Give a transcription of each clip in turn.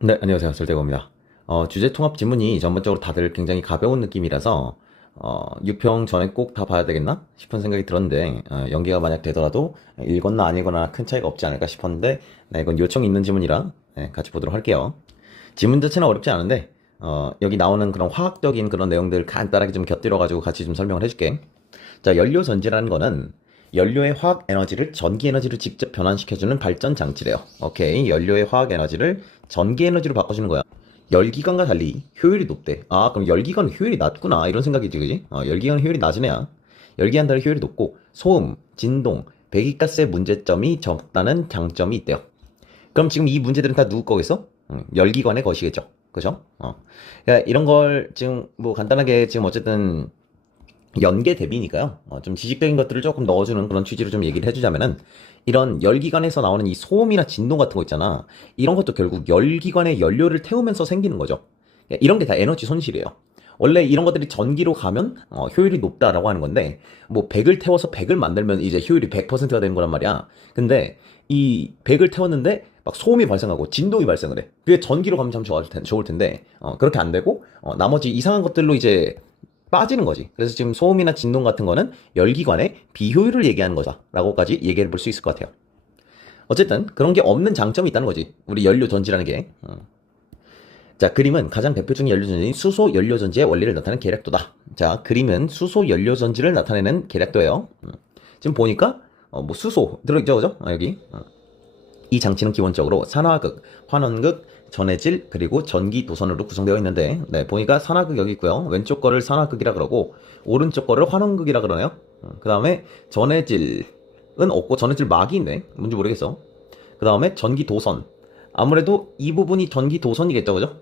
네, 안녕하세요. 설대고입니다. 주제 통합 지문이 전반적으로 다들 굉장히 가벼운 느낌이라서, 유평 전에 꼭 다 봐야 되겠나 싶은 생각이 들었는데, 연기가 만약 되더라도 읽거나 안 읽거나 큰 차이가 없지 않을까 싶었는데, 네, 이건 요청이 있는 지문이라 네, 같이 보도록 할게요. 지문 자체는 어렵지 않은데, 여기 나오는 그런 화학적인 그런 내용들 간단하게 좀 곁들여가지고 같이 좀 설명을 해줄게. 자, 연료 전지라는 거는 연료의 화학 에너지를 전기 에너지로 직접 변환시켜주는 발전 장치래요. 오케이. 연료의 화학 에너지를 전기 에너지로 바꿔주는 거야. 열기관과 달리 효율이 높대. 아, 그럼 열기관 효율이 낮구나. 이런 생각이지, 그지? 열기관 효율이 낮은 애야. 열기관 달리 효율이 높고, 소음, 진동, 배기가스의 문제점이 적다는 장점이 있대요. 그럼 지금 이 문제들은 다 누구 거겠어? 열기관의 것이겠죠. 그죠? 그러니까 이런 걸 지금 뭐 간단하게 지금 어쨌든 연계 대비니까요. 좀 지식적인 것들을 조금 넣어주는 그런 취지로 좀 얘기를 해주자면은, 이런 열기관에서 나오는 이 소음이나 진동 같은 거 있잖아. 이런 것도 결국 열기관에 연료를 태우면서 생기는 거죠. 이런 게 다 에너지 손실이에요. 원래 이런 것들이 전기로 가면 효율이 높다라고 하는 건데, 뭐 100을 태워서 100을 만들면 이제 효율이 100%가 되는 거란 말이야. 근데 이 100을 태웠는데 막 소음이 발생하고 진동이 발생을 해. 그게 전기로 가면 참 좋을 텐데, 그렇게 안 되고, 나머지 이상한 것들로 이제 빠지는 거지. 그래서 지금 소음이나 진동 같은 거는 열기관의 비효율을 얘기하는 거다라고까지 얘기해 볼 수 있을 것 같아요. 어쨌든 그런 게 없는 장점이 있다는 거지. 우리 연료 전지라는 게. 자, 그림은 가장 대표적인 연료 전지인 수소 연료 전지의 원리를 나타내는 계략도다. 자, 그림은 수소 연료 전지를 나타내는 계략도예요. 지금 보니까 뭐 수소 들어있죠, 그죠? 여기. 이 장치는 기본적으로 산화극, 환원극, 전해질, 그리고 전기 도선으로 구성되어 있는데, 네, 보니까 산화극 여기 있고요. 왼쪽 거를 산화극이라 그러고, 오른쪽 거를 환원극이라 그러네요. 그 다음에 전해질은 없고, 전해질 막이 있네. 뭔지 모르겠어. 그 다음에 전기 도선. 아무래도 이 부분이 전기 도선이겠죠, 그죠?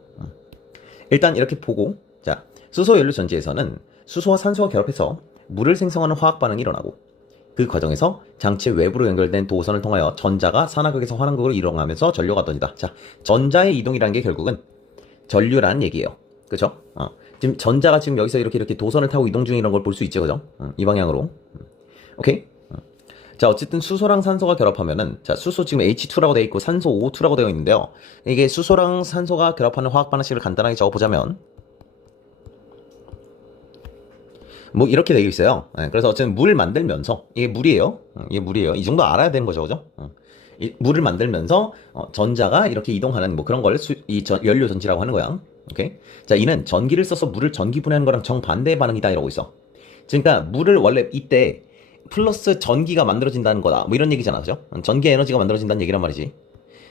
일단 이렇게 보고, 자, 수소 연료 전지에서는 수소와 산소가 결합해서 물을 생성하는 화학 반응이 일어나고, 그 과정에서 장치 외부로 연결된 도선을 통하여 전자가 산화극에서 환원극으로 이동하면서 전류가 던진다. 자, 전자의 이동이라는 게 결국은 전류라는 얘기예요. 그죠? 지금 전자가 지금 여기서 이렇게 도선을 타고 이동 중이라는 걸 볼 수 있죠, 그죠? 이 방향으로. 오케이? 자, 어쨌든 수소랑 산소가 결합하면은, 자, 수소 지금 H2라고 되어 있고 산소 O2라고 되어 있는데요. 이게 수소랑 산소가 결합하는 화학 반응식을 간단하게 적어보자면, 뭐 이렇게 되어 있어요. 그래서 어쨌든 물을 만들면서, 이게 물이에요. 이게 물이에요. 이 정도 알아야 되는 거죠, 그죠? 이 물을 만들면서 전자가 이렇게 이동하는 뭐 그런 걸 연료 전지라고 하는 거야. 오케이? 자, 이는 전기를 써서 물을 전기 분해하는 거랑 정반대의 반응이다 이러고 있어. 그러니까 물을 원래 이때 플러스 전기가 만들어진다는 거다. 뭐 이런 얘기잖아, 그죠? 전기 에너지가 만들어진다는 얘기란 말이지.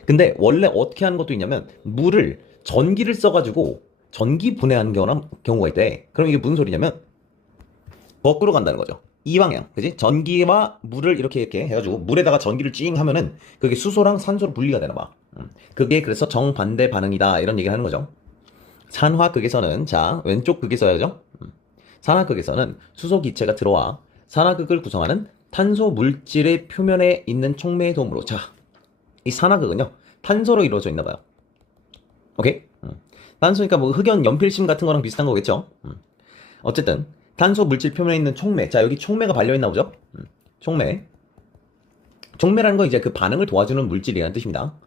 근데 원래 어떻게 하는 것도 있냐면 물을 전기를 써가지고 전기 분해하는 경우가 있대. 그럼 이게 무슨 소리냐면 거꾸로 간다는 거죠. 이 방향, 그지? 전기와 물을 이렇게 해가지고 물에다가 전기를 찡 하면은 그게 수소랑 산소로 분리가 되나 봐. 그게 그래서 정반대 반응이다 이런 얘기를 하는 거죠. 산화극에서는 자 왼쪽 극이 써야죠. 산화극에서는 수소 기체가 들어와 산화극을 구성하는 탄소 물질의 표면에 있는 촉매의 도움으로 자 이 산화극은요 탄소로 이루어져 있나 봐요. 오케이? 탄소니까 뭐 흑연 연필심 같은 거랑 비슷한 거겠죠. 어쨌든 탄소 물질 표면에 있는 촉매. 자, 여기 촉매가 발려있나 보죠? 촉매. 촉매라는 건 이제 그 반응을 도와주는 물질이라는 뜻입니다.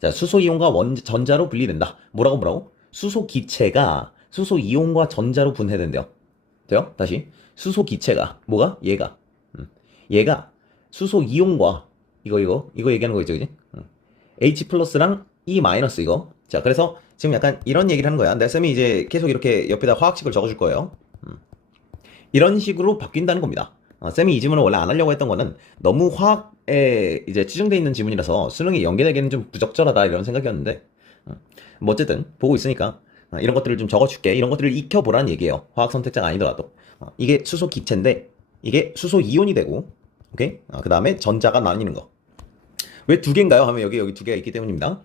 자, 수소 이온과 전자로 분리된다. 뭐라고? 수소 기체가 수소 이온과 전자로 분해된대요. 돼요? 다시. 수소 기체가 뭐가? 얘가 수소 이온과 이거 얘기하는 거 있죠, 그지? H 플러스랑 E 마이너스 이거. 자, 그래서 지금 약간 이런 얘기를 하는 거야. 내 쌤이 이제 계속 이렇게 옆에다 화학식을 적어줄 거예요. 이런 식으로 바뀐다는 겁니다. 쌤이 이 지문을 원래 안 하려고 했던 거는 너무 화학에 이제 치중되어 있는 지문이라서 수능에 연계되기는 좀 부적절하다 이런 생각이었는데, 뭐 어쨌든 보고 있으니까 이런 것들을 좀 적어줄게. 이런 것들을 익혀보라는 얘기예요. 화학 선택자가 아니더라도. 이게 수소 기체인데 이게 수소 이온이 되고, 오케이? 그 다음에 전자가 나뉘는 거. 왜 두 개인가요? 하면 여기 두 개가 있기 때문입니다.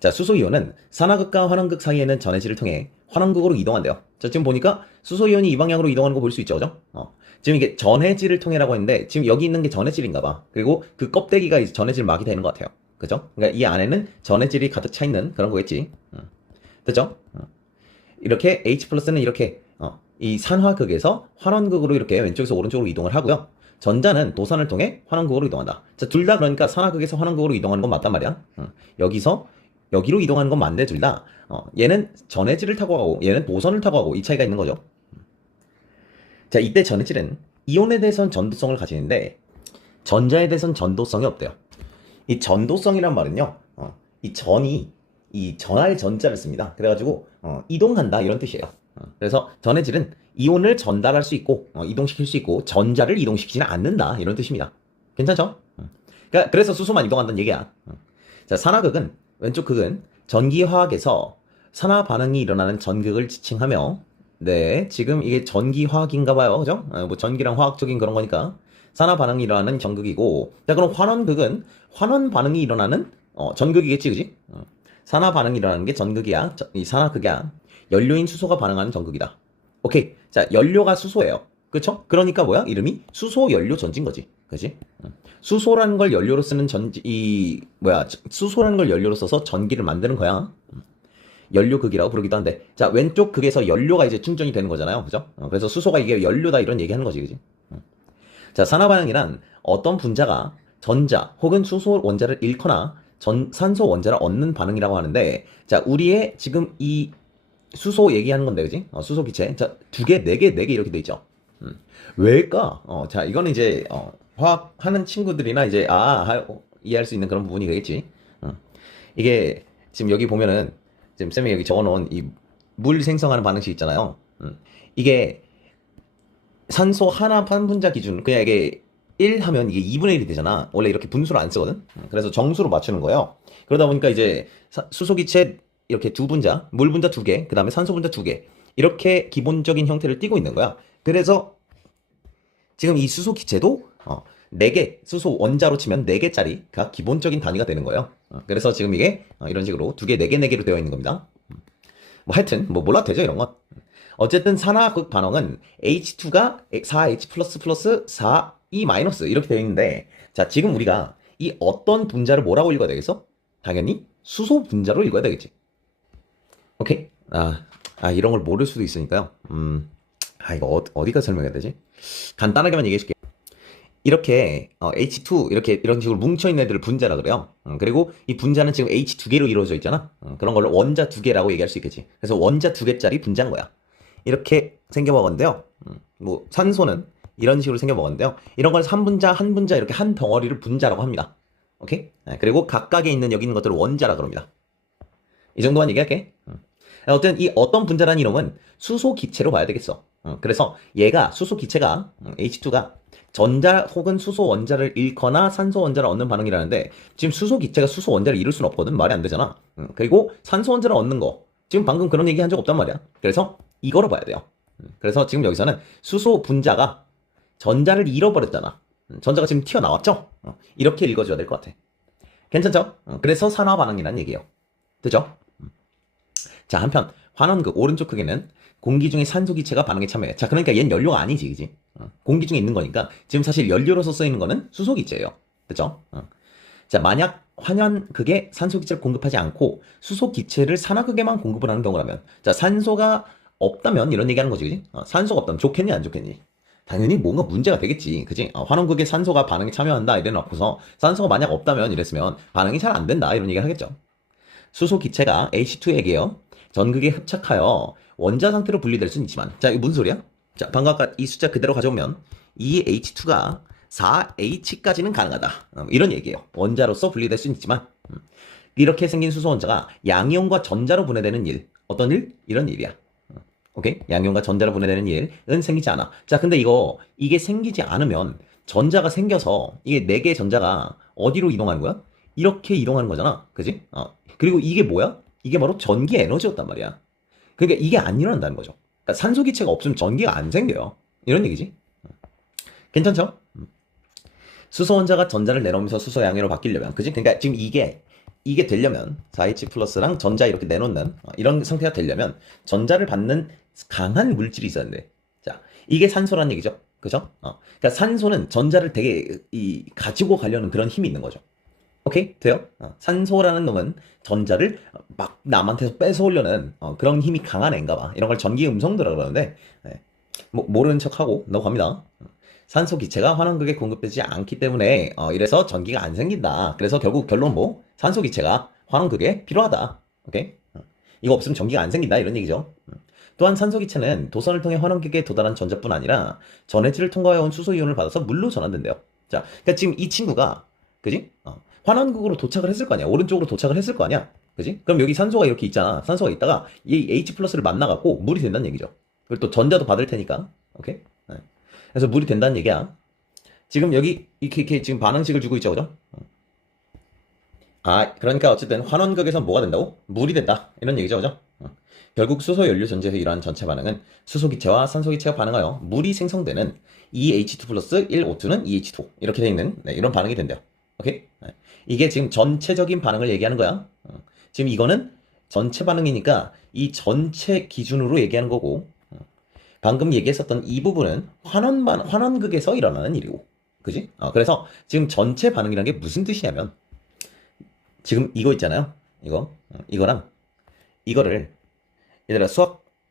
자, 수소이온은 산화극과 환원극 사이에는 전해질을 통해 환원극으로 이동한대요. 자, 지금 보니까 수소이온이 이 방향으로 이동하는 거 볼 수 있죠, 그죠? 지금 이게 전해질을 통해라고 했는데 지금 여기 있는 게 전해질인가 봐. 그리고 그 껍데기가 이제 전해질 막이 되는 것 같아요. 그죠? 그러니까 이 안에는 전해질이 가득 차 있는 그런 거겠지. 됐죠? 이렇게 H 플러스는 이렇게 이 산화극에서 환원극으로 이렇게 왼쪽에서 오른쪽으로 이동을 하고요. 전자는 도선을 통해 환원극으로 이동한다. 자, 둘 다 그러니까 산화극에서 환원극으로 이동하는 건 맞단 말이야. 여기서 여기로 이동하는 건 맞네, 둘 다. 얘는 전해질을 타고 가고, 얘는 도선을 타고 가고, 이 차이가 있는 거죠. 자, 이때 전해질은 이온에 대해서는 전도성을 가지는데, 전자에 대해서는 전도성이 없대요. 이 전도성이란 말은요, 이 전이, 이 전할 전자를 씁니다. 그래가지고, 이동한다, 이런 뜻이에요. 그래서 전해질은 이온을 전달할 수 있고, 이동시킬 수 있고, 전자를 이동시키지는 않는다, 이런 뜻입니다. 괜찮죠? 그러니까 그래서 수소만 이동한다는 얘기야. 자, 산화극은, 왼쪽 극은 전기화학에서 산화 반응이 일어나는 전극을 지칭하며, 네, 지금 이게 전기화학인가 봐요. 그죠? 뭐 전기랑 화학적인 그런 거니까. 산화 반응이 일어나는 전극이고, 자, 그럼 환원극은 환원 반응이 일어나는 전극이겠지, 그지? 산화 반응이 일어나는 게 전극이야. 이 산화극이야. 연료인 수소가 반응하는 전극이다. 오케이. 자, 연료가 수소예요. 그쵸? 그러니까 뭐야? 이름이 수소 연료 전지인 거지. 그지? 수소라는 걸 연료로 쓰는 수소라는 걸 연료로 써서 전기를 만드는 거야. 연료극이라고 부르기도 한데. 자, 왼쪽 극에서 연료가 이제 충전이 되는 거잖아요. 그죠? 그래서 수소가 이게 연료다 이런 얘기 하는 거지. 그지? 자, 산화 반응이란 어떤 분자가 전자 혹은 수소 원자를 잃거나 산소 원자를 얻는 반응이라고 하는데, 자, 우리의 지금 이 수소 얘기하는 건데, 그지? 수소 기체. 자, 두 개, 네 개, 네 개 이렇게 돼 있죠. 왜일까? 자, 이거는 이제, 화학 하는 친구들이나 이제, 이해할 수 있는 그런 부분이 되겠지. 이게, 지금 여기 보면은, 지금 쌤이 여기 적어놓은 이 물 생성하는 반응식 있잖아요. 이게, 산소 하나 한 분자 기준, 그냥 이게 1 하면 이게 2분의 1이 되잖아. 원래 이렇게 분수를 안 쓰거든? 그래서 정수로 맞추는 거예요. 그러다 보니까 이제, 수소기체 이렇게 두 분자, 물 분자 두 개, 그 다음에 산소 분자 두 개, 이렇게 기본적인 형태를 띠고 있는 거야. 그래서 지금 이 수소 기체도 4개, 수소 원자로 치면 4개짜리가 기본적인 단위가 되는 거예요. 그래서 지금 이게 이런 식으로 2개, 4개, 4개로 되어 있는 겁니다. 뭐 하여튼 뭐 몰라도 되죠, 이런 건. 어쨌든 산화극 반응은 H2가 4H 플러스 4E 마이너스 이렇게 되어 있는데, 자, 지금 우리가 이 어떤 분자를 뭐라고 읽어야 되겠어? 당연히 수소 분자로 읽어야 되겠지. 오케이? 이런 걸 모를 수도 있으니까요. 이거 어디가 설명해야 되지? 간단하게만 얘기해 줄게. 이렇게 H2 이렇게 이런 식으로 뭉쳐있는 애들을 분자라 그래요. 그리고 이 분자는 지금 H 두 개로 이루어져 있잖아. 그런 걸로 원자 두 개라고 얘기할 수 있겠지. 그래서 원자 두 개짜리 분자인 거야. 이렇게 생겨먹었는데요. 뭐 산소는 이런 식으로 생겨먹었는데요. 이런 걸 한 분자 한 분자 이렇게 한 덩어리를 분자라고 합니다. 오케이? 그리고 각각에 있는 여기 있는 것들을 원자라 그럽니다. 이 정도만 얘기할게. 어쨌든 이 어떤 분자라는 이름은 수소 기체로 봐야 되겠어. 그래서 얘가 수소 기체가 H2가 전자 혹은 수소 원자를 잃거나 산소 원자를 얻는 반응이라는데, 지금 수소 기체가 수소 원자를 잃을 수는 없거든. 말이 안 되잖아. 그리고 산소 원자를 얻는 거 지금 방금 그런 얘기 한 적 없단 말이야. 그래서 이거로 봐야 돼요. 그래서 지금 여기서는 수소 분자가 전자를 잃어버렸잖아. 전자가 지금 튀어나왔죠? 이렇게 읽어줘야 될 것 같아. 괜찮죠? 그래서 산화 반응이라는 얘기예요. 되죠? 자, 한편 환원극 오른쪽 극에는 공기 중에 산소 기체가 반응에 참여해. 자, 그러니까 얘는 연료가 아니지, 그지? 공기 중에 있는 거니까 지금 사실 연료로서 쓰이는 거는 수소 기체예요. 그죠? 자, 만약 환원극에 산소 기체를 공급하지 않고 수소 기체를 산화극에만 공급을 하는 경우라면, 자, 산소가 없다면 이런 얘기하는 거지, 그지? 산소가 없다면 좋겠니, 안 좋겠니? 당연히 뭔가 문제가 되겠지, 그지? 환원극에 산소가 반응에 참여한다 이래 놓고서 산소가 만약 없다면 이랬으면 반응이 잘 안 된다 이런 얘기를 하겠죠. 수소 기체가 H2에게요 전극에 흡착하여 원자 상태로 분리될 수는 있지만, 자, 이거 무슨 소리야? 자, 방금 아까 이 숫자 그대로 가져오면 이 H2가 4H까지는 가능하다. 이런 얘기예요. 원자로서 분리될 수는 있지만, 이렇게 생긴 수소 원자가 양이온과 전자로 분해되는 일. 어떤 일? 이런 일이야. 오케이? 양이온과 전자로 분해되는 일은 생기지 않아. 자, 근데 이게 생기지 않으면 전자가 생겨서 이게 4개의 전자가 어디로 이동하는 거야? 이렇게 이동하는 거잖아. 그지? 그리고 이게 뭐야? 이게 바로 전기 에너지였단 말이야. 그러니까 이게 안 일어난다는 거죠. 그러니까 산소 기체가 없으면 전기가 안 생겨요. 이런 얘기지. 괜찮죠? 수소 원자가 전자를 내놓으면서 수소 양이로 바뀌려면, 그지? 그러니까 지금 이게 되려면 4H 플러스랑 전자 이렇게 내놓는 이런 상태가 되려면 전자를 받는 강한 물질이 있어야 돼. 자, 이게 산소라는 얘기죠. 그죠? 그러니까 산소는 전자를 되게 가지고 가려는 그런 힘이 있는 거죠. 오케이? 돼요? 산소라는 놈은 전자를 막 남한테서 뺏어오려는 그런 힘이 강한 애인가 봐. 이런 걸 전기 음성도라 그러는데, 모르는 척하고 넘어갑니다. 산소 기체가 환원극에 공급되지 않기 때문에 이래서 전기가 안 생긴다. 그래서 결국 결론 산소 기체가 환원극에 필요하다. 오케이? 이거 없으면 전기가 안 생긴다 이런 얘기죠. 또한 산소기체는 도선을 통해 환원극에 도달한 전자뿐 아니라 전해질을 통과해 온 수소 이온을 받아서 물로 전환된대요. 자, 그러니까 지금 이 친구가 그지? 환원극으로 도착을 했을 거 아니야. 오른쪽으로 도착을 했을 거 아니야. 그지? 그럼 여기 산소가 이렇게 있잖아. 산소가 있다가 이 H 플러스를 만나갖고 물이 된다는 얘기죠. 그리고 또 전자도 받을 테니까. 오케이? 네. 그래서 물이 된다는 얘기야. 지금 여기 이렇게 지금 반응식을 주고 있죠, 그죠? 그러니까 어쨌든 환원극에서 뭐가 된다고? 물이 된다. 이런 얘기죠, 그죠? 결국 수소 연료 전지에서 일어나는 전체 반응은 수소 기체와 산소 기체가 반응하여 물이 생성되는 EH2 플러스 1O2는 EH2 이렇게 돼 있는 이런 반응이 된대요. 오케이? 이게 지금 전체적인 반응을 얘기하는 거야. 지금 이거는 전체 반응이니까 이 전체 기준으로 얘기하는 거고, 방금 얘기했었던 이 부분은 환원극에서 일어나는 일이고, 그지? 그래서 지금 전체 반응이라는 게 무슨 뜻이냐면, 지금 이거 있잖아요. 이거랑 이거를 얘들아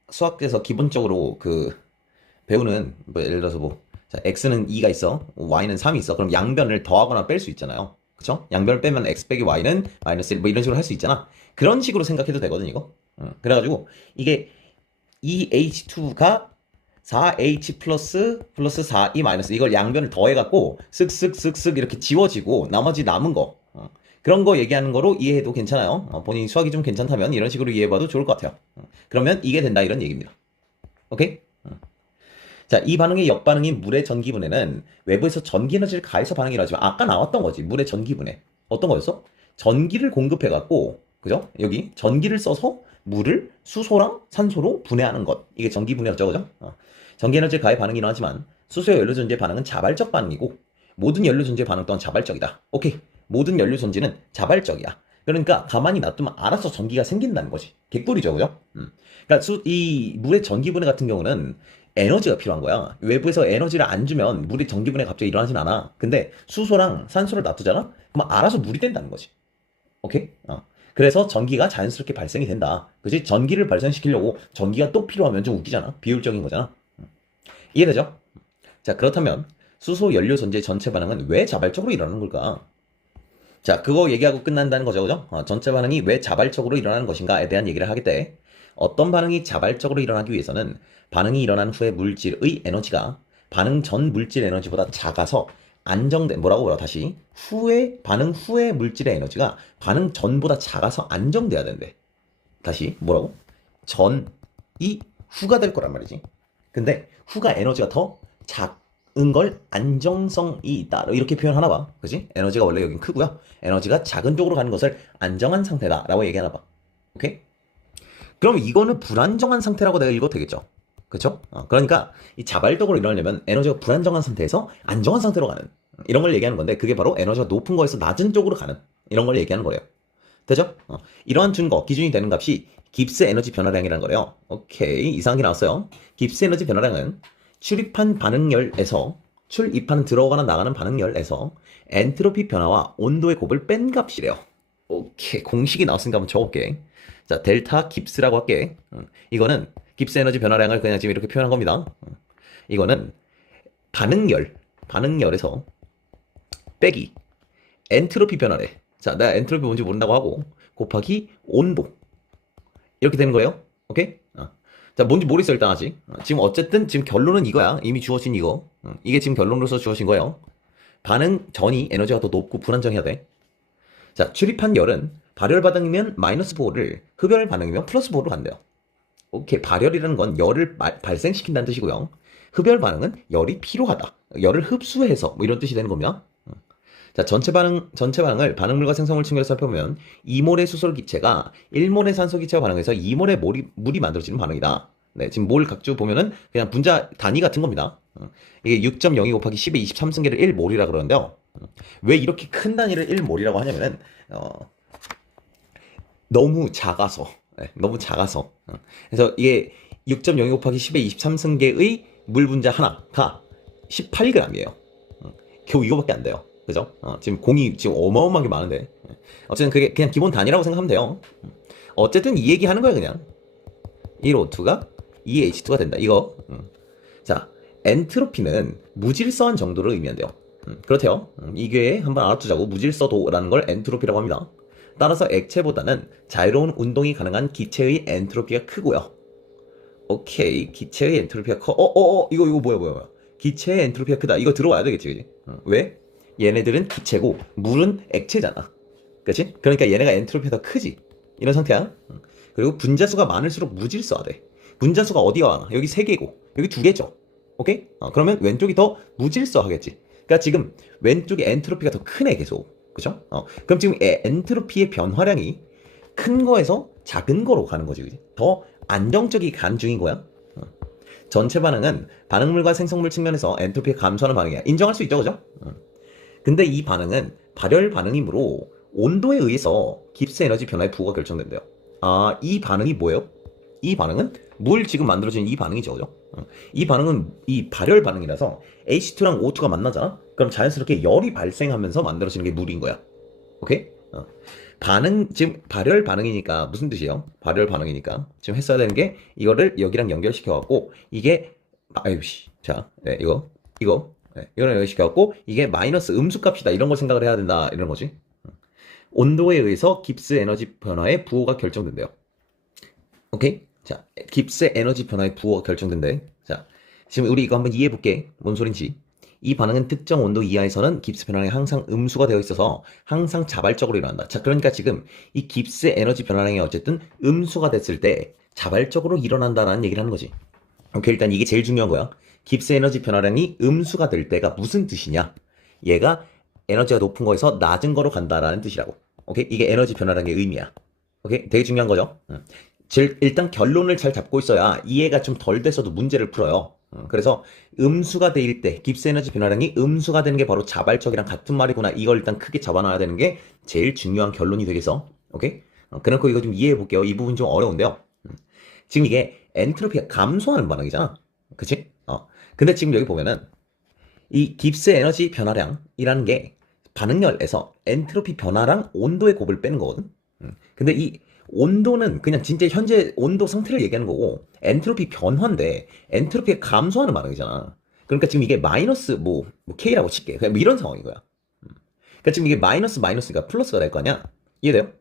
수학에서 기본적으로 그 배우는 뭐 예를 들어서 뭐 자, x는 2가 있어, y는 3이 있어. 그럼 양변을 더하거나 뺄 수 있잖아요. 그쵸? 양변을 빼면 x 빼기 y는 마이너스 1 뭐 이런 식으로 할 수 있잖아. 그런 식으로 생각해도 되거든 이거. 그래가지고 이게 2H2가 4H 플러스 4E 마이너스 이걸 양변을 더해갖고 쓱쓱쓱쓱 이렇게 지워지고 나머지 남은 거 그런 거 얘기하는 거로 이해해도 괜찮아요. 본인이 수학이 좀 괜찮다면 이런 식으로 이해해봐도 좋을 것 같아요. 그러면 이게 된다 이런 얘기입니다. 오케이? 자, 이 반응의 역반응인 물의 전기분해는 외부에서 전기 에너지를 가해서 반응이 일어나지만 아까 나왔던 거지. 물의 전기분해. 어떤 거였어? 전기를 공급해갖고 그죠? 여기 전기를 써서 물을 수소랑 산소로 분해하는 것. 이게 전기분해였죠, 그죠? 전기 에너지를 가해 반응이 일어나지만 수소의 연료 전지의 반응은 자발적 반응이고 모든 연료 전지의 반응 또한 자발적이다. 오케이. 모든 연료 전지는 자발적이야. 그러니까 가만히 놔두면 알아서 전기가 생긴다는 거지. 개꿀이죠, 그죠? 그러니까 이 물의 전기분해 같은 경우는 에너지가 필요한 거야. 외부에서 에너지를 안 주면 물의 전기분해 갑자기 일어나진 않아. 근데 수소랑 산소를 놔두잖아? 그럼 알아서 물이 된다는 거지. 오케이? 그래서 전기가 자연스럽게 발생이 된다. 그지? 전기를 발생시키려고 전기가 또 필요하면 좀 웃기잖아. 비효율적인 거잖아. 이해되죠? 자, 그렇다면 수소 연료 전지의 전체 반응은 왜 자발적으로 일어나는 걸까? 자, 그거 얘기하고 끝난다는 거죠, 그죠? 전체 반응이 왜 자발적으로 일어나는 것인가에 대한 얘기를 하겠대. 어떤 반응이 자발적으로 일어나기 위해서는 반응이 일어난 후에 물질의 에너지가 반응 전 물질 에너지보다 작아서 다시 반응 후에 물질의 에너지가 반응 전보다 작아서 안정돼야 된대. 다시 뭐라고? 전이 후가 될 거란 말이지. 근데 후가 에너지가 더 작은 걸 안정성이 있다 이렇게 표현하나 봐. 그지? 에너지가 원래 여긴 크고요. 에너지가 작은 쪽으로 가는 것을 안정한 상태다 라고 얘기하나 봐. 오케이? 그럼 이거는 불안정한 상태라고 내가 읽어도 되겠죠? 그쵸? 그러니까 이 자발적으로 일어나려면 에너지가 불안정한 상태에서 안정한 상태로 가는 이런 걸 얘기하는 건데 그게 바로 에너지가 높은 거에서 낮은 쪽으로 가는 이런 걸 얘기하는 거예요. 되죠? 이러한 증거, 기준이 되는 값이 깁스 에너지 변화량이라는 거래요. 오케이, 이상한 게 나왔어요. 깁스 에너지 변화량은 출입한 반응열에서 출입하는 들어가거나 나가는 반응열에서 엔트로피 변화와 온도의 곱을 뺀 값이래요. 오케이, 공식이 나왔으니까 한번 적어볼게. 자, 델타 깁스라고 할게. 이거는 깁스 에너지 변화량을 그냥 지금 이렇게 표현한 겁니다. 이거는 반응열에서 빼기 엔트로피 변화래. 자, 내가 엔트로피 뭔지 모른다고 하고 곱하기 온도 이렇게 되는 거예요. 오케이? 자, 뭔지 모르겠어 일단 아직. 지금 어쨌든 지금 결론은 이거야. 이미 주어진 이거. 이게 지금 결론으로서 주어진 거예요. 반응 전이 에너지가 더 높고 불안정해야 돼. 자, 출입한 열은 발열 반응이면 마이너스 보호를, 흡열 반응이면 플러스 보호로 간대요. 오케이, 발열이라는 건 열을 발생시킨다는 뜻이고요. 흡열 반응은 열이 필요하다. 열을 흡수해서 뭐 이런 뜻이 되는 겁니다. 자, 전체 반응을 반응물과 생성물 측면에서 살펴보면 2몰의 수소 기체가 1몰의 산소 기체와 반응해서 2몰의 물이 만들어지는 반응이다. 네, 지금 몰 각주 보면은 그냥 분자 단위 같은 겁니다. 이게 6.02 곱하기 10의 23승계를 1몰이라 그러는데요. 왜 이렇게 큰 단위를 1몰이라고 하냐면은 너무 작아서. 그래서 이게 6.02 곱하기 10의 23승계의 물 분자 하나가 18g이에요. 겨우 이거밖에 안 돼요. 그죠? 지금 공이 지금 어마어마하게 많은데. 어쨌든 그게 그냥 기본 단위라고 생각하면 돼요. 어쨌든 이 얘기 하는 거야, 그냥. 1O2가 2H2가 된다. 이거. 자, 엔트로피는 무질서한 정도를 의미한대요. 그렇대요. 이게 한번 알아두자고. 무질서도라는 걸 엔트로피라고 합니다. 따라서 액체보다는 자유로운 운동이 가능한 기체의 엔트로피가 크고요. 오케이. 기체의 엔트로피가 커. 이거 뭐야. 기체의 엔트로피가 크다. 이거 들어와야 되겠지, 그지? 왜? 얘네들은 기체고, 물은 액체잖아. 그치? 그러니까 얘네가 엔트로피가 더 크지. 이런 상태야. 그리고 분자수가 많을수록 무질서하대. 분자수가 어디가 많아? 여기 3개고, 여기 2개죠. 오케이? 그러면 왼쪽이 더 무질서하겠지. 그러니까 지금 왼쪽에 엔트로피가 더 크네, 계속. 그죠? 그럼 지금 엔트로피의 변화량이 큰 거에서 작은 거로 가는 거지, 그지? 더 안정적이 간 중인 거야. 전체 반응은 반응물과 생성물 측면에서 엔트로피가 감소하는 반응이야. 인정할 수 있죠, 그죠? 근데 이 반응은 발열 반응이므로 온도에 의해서 깁스 에너지 변화의 부호가 결정된대요. 아, 이 반응이 뭐예요? 이 반응은 물 지금 만들어지는 이 반응이죠, 그죠? 이 반응은 이 발열 반응이라서 H2랑 O2가 만나잖아? 그럼 자연스럽게 열이 발생하면서 만들어지는 게 물인 거야. 오케이? 반응, 지금 발열 반응이니까 무슨 뜻이에요? 발열 반응이니까 지금 했어야 되는 게 이거를 여기랑 연결시켜갖고 이게 아유씨 자 네, 이거를 연결시켜갖고 이게 마이너스 음수값이다 이런 걸 생각을 해야 된다 이런 거지. 온도에 의해서 깁스 에너지 변화의 부호가 결정된대요. 오케이? 자, 깁스 에너지 변화의 부호가 결정된대. 자, 지금 우리 이거 한번 이해해 볼게. 뭔 소린지. 이 반응은 특정 온도 이하에서는 깁스 변화량이 항상 음수가 되어 있어서 항상 자발적으로 일어난다. 자, 그러니까 지금 이 깁스 에너지 변화량이 어쨌든 음수가 됐을 때 자발적으로 일어난다라는 얘기를 하는 거지. 오케이, 일단 이게 제일 중요한 거야. 깁스 에너지 변화량이 음수가 될 때가 무슨 뜻이냐? 얘가 에너지가 높은 거에서 낮은 거로 간다라는 뜻이라고. 오케이, 이게 에너지 변화량의 의미야. 오케이, 되게 중요한 거죠. 일단 결론을 잘 잡고 있어야 이해가 좀 덜 돼서도 문제를 풀어요. 그래서 음수가 될 때 깁스 에너지 변화량이 음수가 되는 게 바로 자발적이랑 같은 말이구나. 이걸 일단 크게 잡아놔야 되는 게 제일 중요한 결론이 되겠어. 오케이? 그래놓고 이거 좀 이해해 볼게요. 이 부분 좀 어려운데요. 지금 이게 엔트로피가 감소하는 반응이잖아. 그치? 근데 지금 여기 보면은 이 깁스 에너지 변화량이라는 게 반응열에서 엔트로피 변화랑 온도의 곱을 빼는 거거든. 근데 이 온도는 그냥 진짜 현재 온도 상태를 얘기하는 거고 엔트로피 변화인데 엔트로피가 감소하는 반응이잖아. 그러니까 지금 이게 마이너스 뭐 K라고 칠게. 그냥 뭐 이런 상황인 거야. 그러니까 지금 이게 마이너스가 플러스가 될 거 아니야? 이해돼요?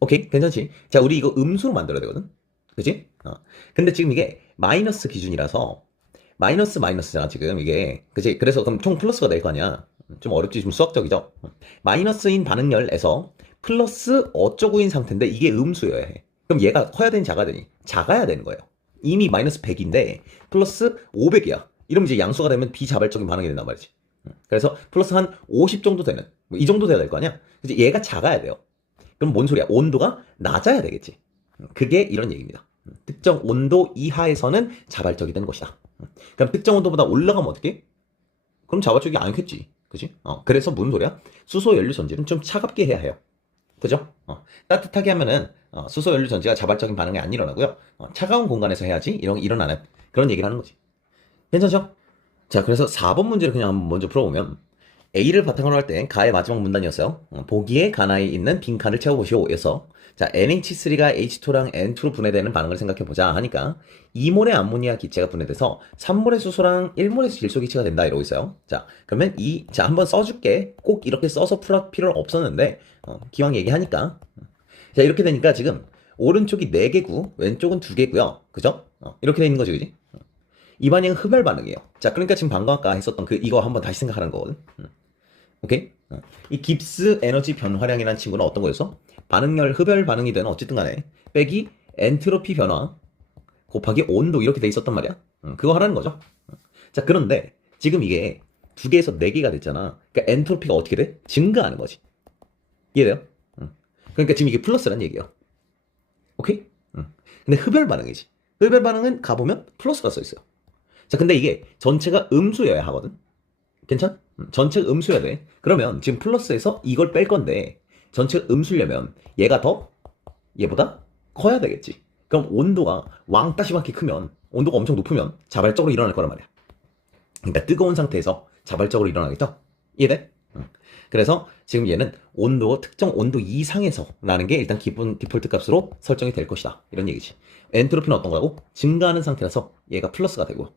오케이, 괜찮지? 자, 우리 이거 음수로 만들어야 되거든. 그치? 근데 지금 이게 마이너스 기준이라서 마이너스잖아 지금 이게. 그치? 그래서 그럼 총 플러스가 될 거 아니야? 좀 어렵지? 좀 수학적이죠? 마이너스인 반응열에서 플러스 어쩌고인 상태인데 이게 음수여야 해. 그럼 얘가 커야 되니 작아야 되니? 작아야 되는 거예요. 이미 마이너스 100인데 플러스 500이야. 이러면 이제 양수가 되면 비자발적인 반응이 된단 말이지. 그래서 플러스 한 50 정도 되는 이 정도 돼야 될 거 아니야? 그치? 얘가 작아야 돼요. 그럼 뭔 소리야? 온도가 낮아야 되겠지. 그게 이런 얘기입니다. 특정 온도 이하에서는 자발적이 되는 것이다. 그럼 특정 온도보다 올라가면 어떻게? 그럼 자발적이 아니겠지. 그치? 그래서 무슨 소리야? 수소 연료 전지는 좀 차갑게 해야 해요. 그죠? 따뜻하게 하면은 수소 연료 전지가 자발적인 반응이 안 일어나고요. 차가운 공간에서 해야지 일어나는 그런 얘기를 하는 거지. 괜찮죠? 자, 그래서 4번 문제를 그냥 한번 먼저 풀어보면 A를 바탕으로 할 때 가의 마지막 문단이었어요. 보기에 가나에 있는 빈칸을 채워보시오 였어. 자, NH3가 H2랑 N2로 분해되는 반응을 생각해보자 하니까 2몰의 암모니아 기체가 분해돼서 3몰의 수소랑 1몰의 질소 기체가 된다 이러고 있어요. 자, 그러면 자, 한번 써줄게. 꼭 이렇게 써서 풀 필요는 없었는데 기왕 얘기하니까. 자, 이렇게 되니까 지금 오른쪽이 4개고 왼쪽은 2개고요. 그죠? 이렇게 되는 거지, 그지? 이 반응은 흡열 반응이에요. 자, 그러니까 지금 방금 아까 했었던 이거 한번 다시 생각하는 거거든. 오케이? 이 깁스 에너지 변화량이라는 친구는 어떤 거였어? 반응열, 흡열 반응이 되는 어쨌든 간에 빼기 엔트로피 변화 곱하기 온도 이렇게 돼 있었단 말이야. 그거 하라는 거죠. 자, 그런데 지금 이게 2개에서 4개가 됐잖아. 그러니까 엔트로피가 어떻게 돼? 증가하는 거지. 이해돼요? 그러니까 지금 이게 플러스란 얘기예요. 오케이? 근데 흡열 반응이지. 흡열 반응은 가보면 플러스가 써 있어요. 자, 근데 이게 전체가 음수여야 하거든. 괜찮? 전체가 음수여야 돼. 그러면 지금 플러스에서 이걸 뺄 건데 전체가 음수려면 얘보다 커야 되겠지. 그럼 온도가 왕따시맣게 크면 온도가 엄청 높으면 자발적으로 일어날 거란 말이야. 그러니까 뜨거운 상태에서 자발적으로 일어나겠죠? 이해돼? 그래서 지금 얘는 특정 온도 이상에서라는 게 일단 디폴트 값으로 설정이 될 것이다. 이런 얘기지. 엔트로피는 어떤 거라고? 증가하는 상태라서 얘가 플러스가 되고.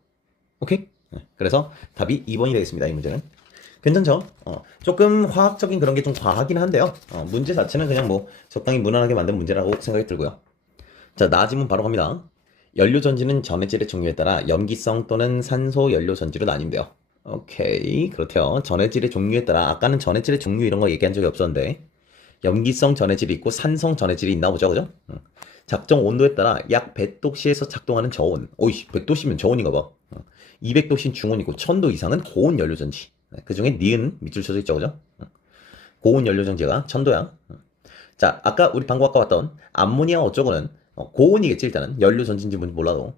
오케이? 그래서 답이 2번이 되겠습니다. 이 문제는. 괜찮죠? 조금 화학적인 그런 게 좀 과하긴 한데요. 문제 자체는 그냥 뭐 적당히 무난하게 만든 문제라고 생각이 들고요. 자, 나아지면 바로 갑니다. 연료 전지는 전해질의 종류에 따라 염기성 또는 산소 연료 전지로 나뉜대요. 오케이, 그렇대요. 전해질의 종류에 따라 아까는 전해질의 종류 이런 거 얘기한 적이 없었는데 염기성 전해질이 있고 산성 전해질이 있나 보죠, 그죠? 작동 온도에 따라 약 100도씨에서 작동하는 저온. 오이씨, 100도씨면 저온인가 봐. 200도씨는 중온이고 1000도 이상은 고온 연료 전지. 그 중에 니은 밑줄 쳐져 있죠, 그죠? 고온 연료 전지가 1000도야. 자, 아까 우리 방금 아까 봤던 암모니아 어쩌고는 고온이겠지, 일단은. 연료 전지인지 뭔지 몰라도.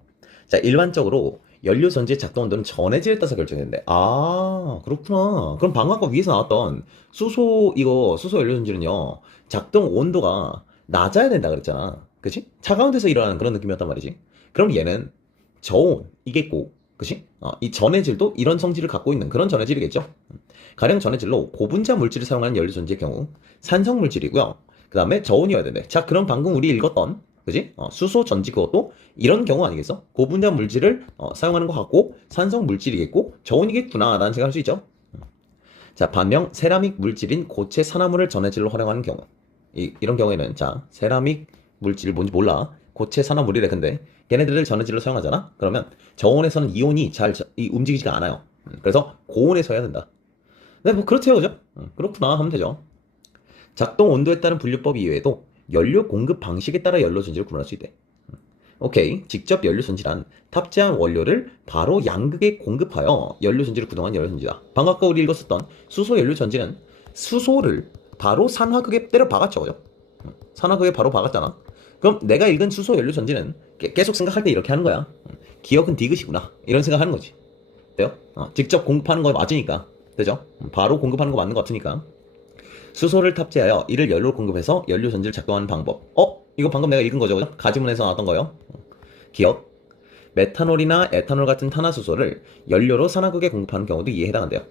자, 일반적으로 연료 전지의 작동 온도는 전해질에 따라서 결정되는데. 아, 그렇구나. 그럼 방금 아까 위에서 나왔던 수소 연료 전지는요, 작동 온도가 낮아야 된다 그랬잖아. 그치? 차가운 데서 일어나는 그런 느낌이었단 말이지. 그럼 얘는 저온이겠고, 그치? 이 전해질도 이런 성질을 갖고 있는 그런 전해질이겠죠? 가령 전해질로 고분자 물질을 사용하는 연료 전지의 경우 산성 물질이고요. 그 다음에 저온이어야 되는데. 자, 그럼 방금 우리 읽었던, 그지? 수소 전지 그것도 이런 경우 아니겠어? 고분자 물질을 사용하는 것 같고 산성 물질이겠고 저온이겠구나 라는 생각할 수 있죠. 자, 반면 세라믹 물질인 고체 산화물을 전해질로 활용하는 경우 이런 경우에는 자, 세라믹 물질 뭔지 몰라. 고체 산화물이래. 근데 걔네들을 전해질로 사용하잖아. 그러면 저온에서는 이온이 잘 움직이지가 않아요. 그래서 고온에서 해야 된다. 네, 뭐 그렇대요, 그죠? 그렇구나 하면 되죠. 작동 온도에 따른 분류법 이외에도 연료 공급 방식에 따라 연료 전지를 구분할 수 있대. 오케이. 직접 연료 전지란 탑재한 원료를 바로 양극에 공급하여 연료 전지를 구동한 연료 전지다. 방금 아까 우리 읽었었던 수소 연료 전지는 수소를 바로 산화극에 때려 박았죠, 그죠? 산화극에 바로 박았잖아. 그럼 내가 읽은 수소 연료 전지는 계속 생각할 때 이렇게 하는 거야. 기억은 디귿이구나. 이런 생각하는 거지. 돼요? 직접 공급하는 거 맞으니까. 되죠? 바로 공급하는 거 맞는 거 같으니까. 수소를 탑재하여 이를 연료로 공급해서 연료 전지를 작동하는 방법. 이거 방금 내가 읽은 거죠, 그죠? 가지문에서 나왔던 거요. 기억. 메탄올이나 에탄올 같은 탄화수소를 연료로 산화극에 공급하는 경우도 이에 해당한대요.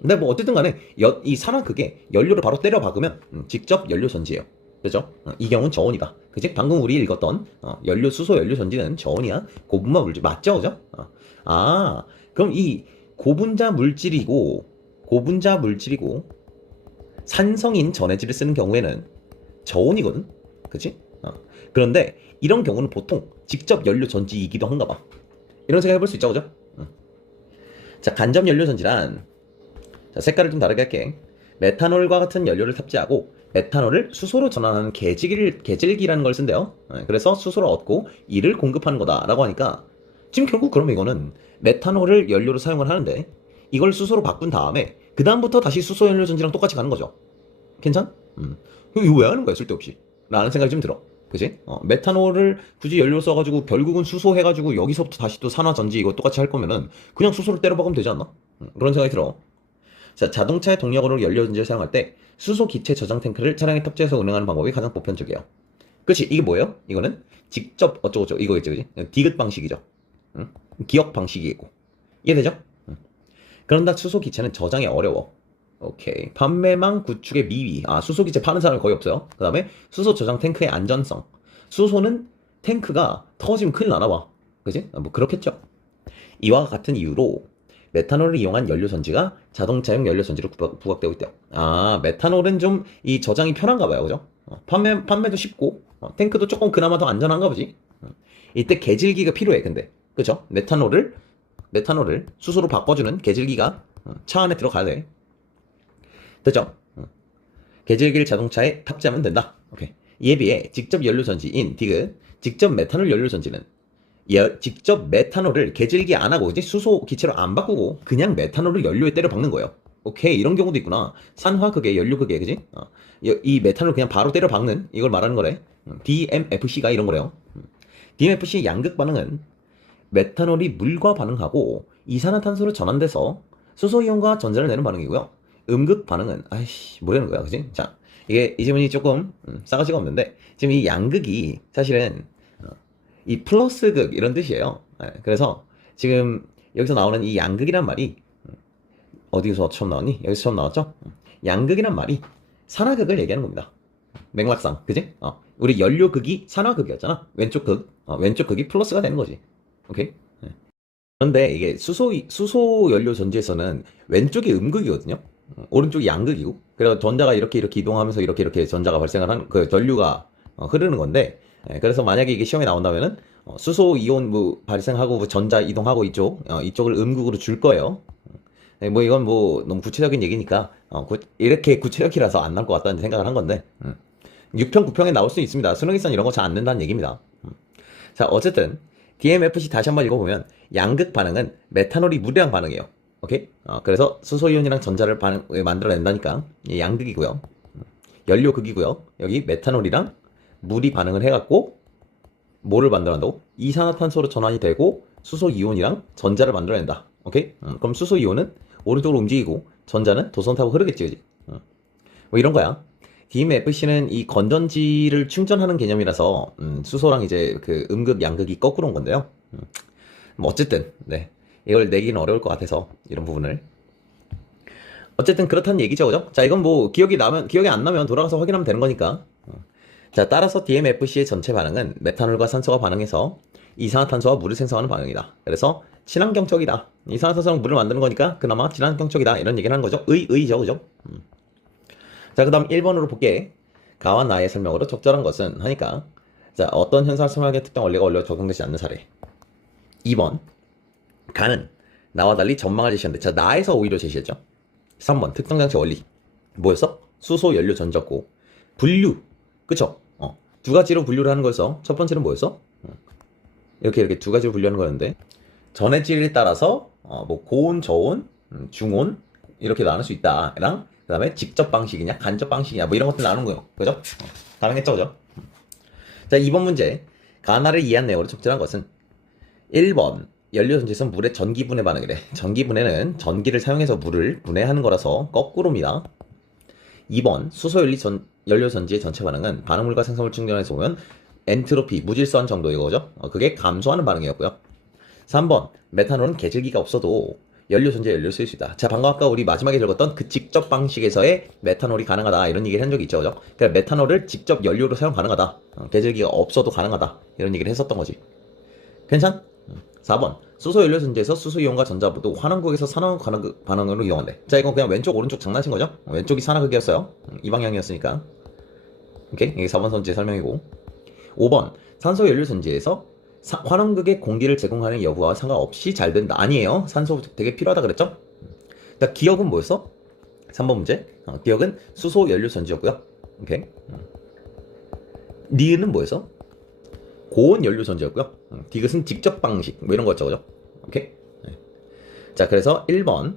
근데 뭐 어쨌든 간에 이 산화극에 연료를 바로 때려 박으면 직접 연료 전지예요. 그죠? 이 경우는 저온이다. 그지? 방금 우리 읽었던 수소 연료 전지는 저온이야. 고분자 물질 맞죠, 그죠? 그럼 이 고분자 물질이고 산성인 전해질을 쓰는 경우에는 저온이거든. 그치? 그런데 이런 경우는 보통 직접 연료 전지이기도 한가 봐. 이런 생각 해볼 수 있죠, 그죠? 자, 간접 연료 전지란, 자, 색깔을 좀 다르게 할게. 메탄올과 같은 연료를 탑재하고 메탄올을 수소로 전환하는 계질기라는 걸 쓴대요. 그래서 수소를 얻고 이를 공급하는 거다라고 하니까 지금 결국 그러면 이거는 메탄올을 연료로 사용을 하는데 이걸 수소로 바꾼 다음에 그 다음부터 다시 수소 연료 전지랑 똑같이 가는 거죠. 괜찮? 이거 왜 하는 거야, 쓸데없이? 라는 생각이 좀 들어. 그지? 메탄올을 굳이 연료로 써가지고 결국은 수소 해가지고 여기서부터 다시 또 산화 전지 이거 똑같이 할 거면은 그냥 수소를 때려 박으면 되지 않나? 그런 생각이 들어. 자, 자동차의 동력으로 연료 전지를 사용할 때 수소 기체 저장 탱크를 차량에 탑재해서 운행하는 방법이 가장 보편적이에요. 그치? 이게 뭐예요? 이거는 직접 어쩌고저쩌고 이거겠죠, 그지? 디귿 방식이죠. 기억 방식이겠고. 이해되죠? 그런다 수소 기체는 저장이 어려워. 오케이. 판매망 구축의 미위. 수소 기체 파는 사람이 거의 없어요. 그 다음에 수소 저장 탱크의 안전성. 수소는 탱크가 터지면 큰일 나나 봐. 그지? 뭐 그렇겠죠. 이와 같은 이유로 메탄올을 이용한 연료 전지가 자동차용 연료 전지로 부각되고 있대요. 메탄올은 좀 이 저장이 편한가 봐요. 그죠? 판매도 쉽고 탱크도 조금 그나마 더 안전한가 보지. 이때 계질기가 필요해. 근데 그죠? 메탄올을 수소로 바꿔주는 계질기가 차 안에 들어가야 돼. 됐죠? 계질기를 자동차에 탑재하면 된다. 오케이. 이에 비해 직접 연료 전지인 디귿, 직접 메탄올 연료 전지는 직접 메탄올을 계질기 안 하고 이제 수소 기체로 안 바꾸고 그냥 메탄올을 연료에 때려 박는 거예요. 오케이. 이런 경우도 있구나. 산화극에 연료극에, 그지? 이 메탄올 그냥 바로 때려 박는 이걸 말하는 거래. DMFC가 이런 거래요. DMFC 양극 반응은 메탄올이 물과 반응하고 이산화탄소로 전환돼서 수소이온과 전자를 내는 반응이고요. 음극 반응은 뭐라는 거야, 그지? 자, 이 질문이 조금 싸가지가 없는데 지금 이 양극이 사실은 이 플러스극 이런 뜻이에요. 그래서 지금 여기서 나오는 이 양극이란 말이 어디서 처음 나왔니? 여기서 처음 나왔죠? 양극이란 말이 산화극을 얘기하는 겁니다. 맥락상, 그지? 우리 연료극이 산화극이었잖아. 왼쪽 극이 플러스가 되는 거지. 오케이? 그런데 이게 수소 연료 전지에서는 왼쪽이 음극이거든요. 오른쪽이 양극이고, 그래서 전자가 이렇게 이동하면서 이렇게 전자가 발생을 하는, 그 전류가 흐르는 건데, 그래서 만약에 이게 시험에 나온다면은, 수소 이온 뭐 발생하고 뭐 전자 이동하고 이쪽을 음극으로 줄 거예요. 뭐 이건 뭐 너무 구체적인 얘기니까, 이렇게 구체적이라서 안 나올 것 같다는 생각을 한 건데, 6평, 9평에 나올 수 있습니다. 수능일선 이런 거 잘 안 된다는 얘기입니다. 자, 어쨌든, DMFC 다시 한번 읽어보면, 양극 반응은 메탄올이 물이랑 반응해요. 오케이? 그래서 수소이온이랑 전자를 만들어낸다니까, 이 양극이고요. 연료극이고요. 여기 메탄올이랑 물이 반응을 해갖고, 뭐를 만들어낸다고? 이산화탄소로 전환이 되고, 수소이온이랑 전자를 만들어낸다. 오케이? 그럼 수소이온은 오른쪽으로 움직이고, 전자는 도선 타고 흐르겠지, 그지? 뭐 이런 거야. DMFC는 이 건전지를 충전하는 개념이라서 수소랑 이제 그 음극 양극이 거꾸로 온 건데요. 뭐 어쨌든 네, 이걸 내기는 어려울 것 같아서 이런 부분을 어쨌든 그렇다는 얘기죠, 그죠? 자, 이건 뭐 기억이 안 나면 돌아가서 확인하면 되는 거니까. 자, 따라서 DMFC의 전체 반응은 메탄올과 산소가 반응해서 이산화탄소와 물을 생성하는 반응이다. 그래서 친환경적이다. 이산화탄소랑 물을 만드는 거니까 그나마 친환경적이다, 이런 얘기를 하는 거죠. 의죠, 그죠? 자, 그 다음 1번으로 볼게. 가와 나의 설명으로 적절한 것은 하니까, 자, 어떤 현상을 설명하기에 특정 원리가 원래 적용되지 않는 사례. 2번, 가는 나와 달리 전망을 제시한대. 자, 나에서 오히려 제시했죠. 3번, 특정 장치 원리. 뭐였어? 수소 연료 전자고 분류. 그쵸? 두 가지로 분류를 하는 거였어. 첫 번째는 뭐였어? 이렇게 두 가지로 분류하는 거였는데, 전해 질에 따라서 뭐 고온, 저온, 중온 이렇게 나눌 수 있다랑, 그 다음에 직접 방식이냐 간접 방식이냐 뭐 이런 것들 나누는 거예요. 그죠? 가능했죠, 그죠? 자, 2번 문제. 가나를 이해한 내용으로 적절한 것은 1번, 연료 전지에서 물의 전기 분해 반응이래. 전기 분해는 전기를 사용해서 물을 분해하는 거라서 거꾸로입니다. 2번, 수소 연료 전지의 전체 반응은 반응물과 생성물 측면에서 보면 엔트로피, 무질서한 정도 이거죠? 그게 감소하는 반응이었고요. 3번, 메탄올은 계절기가 없어도 연료 전지에 연료를 쓸 수 있다. 자, 방금 아까 우리 마지막에 읽었던 그 직접 방식에서의 메탄올이 가능하다, 이런 얘기를 한 적이 있죠, 그죠? 그러니까 메탄올을 직접 연료로 사용 가능하다. 계절기가 없어도 가능하다, 이런 얘기를 했었던 거지. 괜찮? 4번, 수소 연료 전지에서 수소 이온과 전자 모두 환원극에서 산화극 반응으로 이용한대. 자, 이건 그냥 왼쪽 오른쪽 장난친 거죠? 왼쪽이 산화극이었어요. 이 방향이었으니까. 오케이? 이게 4번 선지의 설명이고. 5번, 산소 연료 전지에서 환원극에 공기를 제공하는 여부와 상관없이 잘 된다. 아니에요. 산소 되게 필요하다 그랬죠? 자, 기억은 뭐였어? 3번 문제. 기억은 수소 연료 전지였고요. 오케이. 니은은 뭐였어? 고온 연료 전지였고요. 디귿은 직접 방식 뭐 이런 거였죠, 그죠? 오케이. 네. 자, 그래서 1번,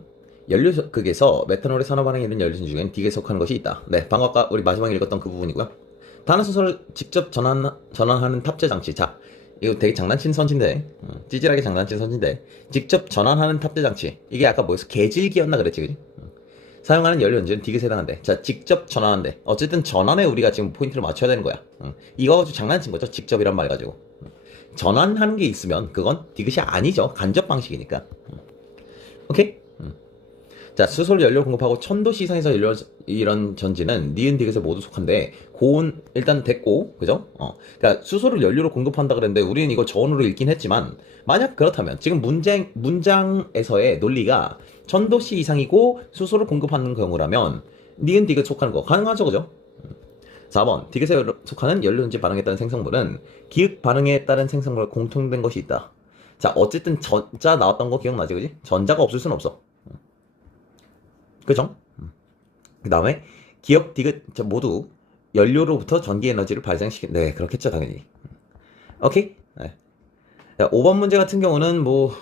연료극에서 메탄올의 산화 반응이 있는 연료 전지 중엔 디귿에 속하는 것이 있다. 네, 방금 아까 우리 마지막에 읽었던 그 부분이고요. 탄화수소를 직접 전환하는 탑재 장치. 자, 이거 되게 장난친 선지인데, 찌질하게 장난친 선지인데, 직접 전환하는 탑재 장치. 이게 아까 뭐였어? 계질기였나 그랬지, 그지? 사용하는 연료 전지는 디귿에 해당한대. 자, 직접 전환한대. 어쨌든 전환에 우리가 지금 포인트를 맞춰야 되는 거야. 이거 가지고 장난친 거죠. 직접이란 말 가지고. 전환하는 게 있으면 그건 디귿이 아니죠. 간접 방식이니까. 오케이? 자, 수소를 연료 공급하고 1000도 이상에서 이런 전지는 니은 디귿에 모두 속한데, 고온 일단 됐고, 그죠? 그러니까 수소를 연료로 공급한다 그랬는데 우리는 이거 저온으로 읽긴 했지만, 만약 그렇다면 지금 문장에서의 논리가 1000도 이상이고 수소를 공급하는 경우라면 니은 디귿 속하는 거 가능하죠, 그죠? 4번, 디귿에 속하는 연료 전지 반응에 따른 생성물은 기획 반응에 따른 생성물과 공통된 것이 있다. 자, 어쨌든 전자 나왔던 거 기억나지, 그지? 전자가 없을 수는 없어. 그죠? 그 다음에 기억, 디귿 모두 연료로부터 전기 에너지를 발생시킨. 네, 그렇겠죠, 당연히. 오케이? 네. 5번 문제 같은 경우는 뭐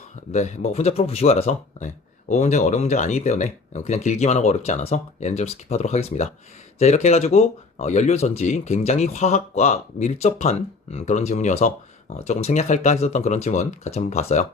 혼자 풀어보시고 알아서. 네. 5번 문제는 어려운 문제가 아니기 때문에 그냥 길기만 하고 어렵지 않아서 얘는 좀 스킵하도록 하겠습니다. 자, 이렇게 해가지고 연료 전지 굉장히 화학과 밀접한 그런 지문이어서 조금 생략할까 했었던 그런 지문 같이 한번 봤어요.